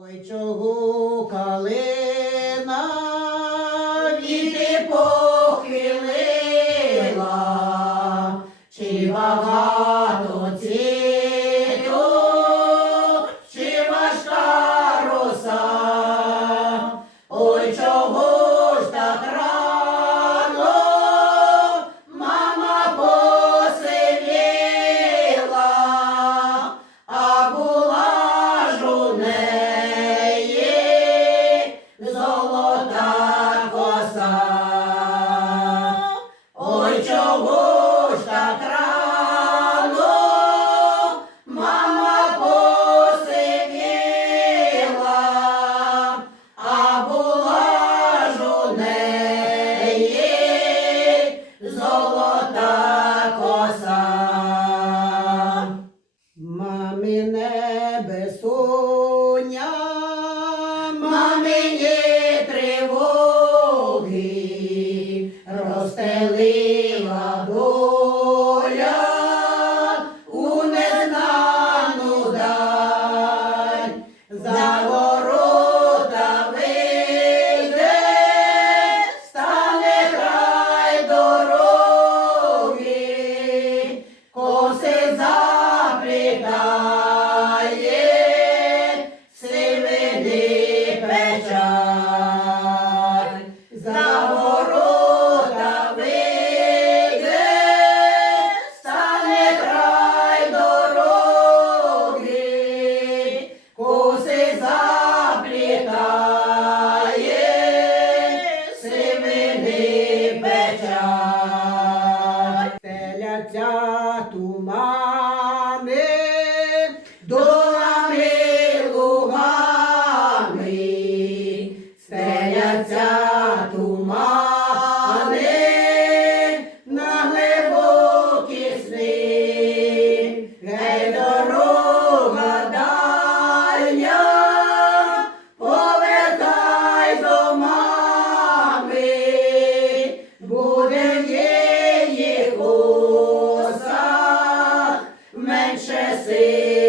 Ой чого калина віти похилила, чи багато? долами лугами стеляться тумани на глибокі сни, гей дорога повертай до мами, буде її менше сил.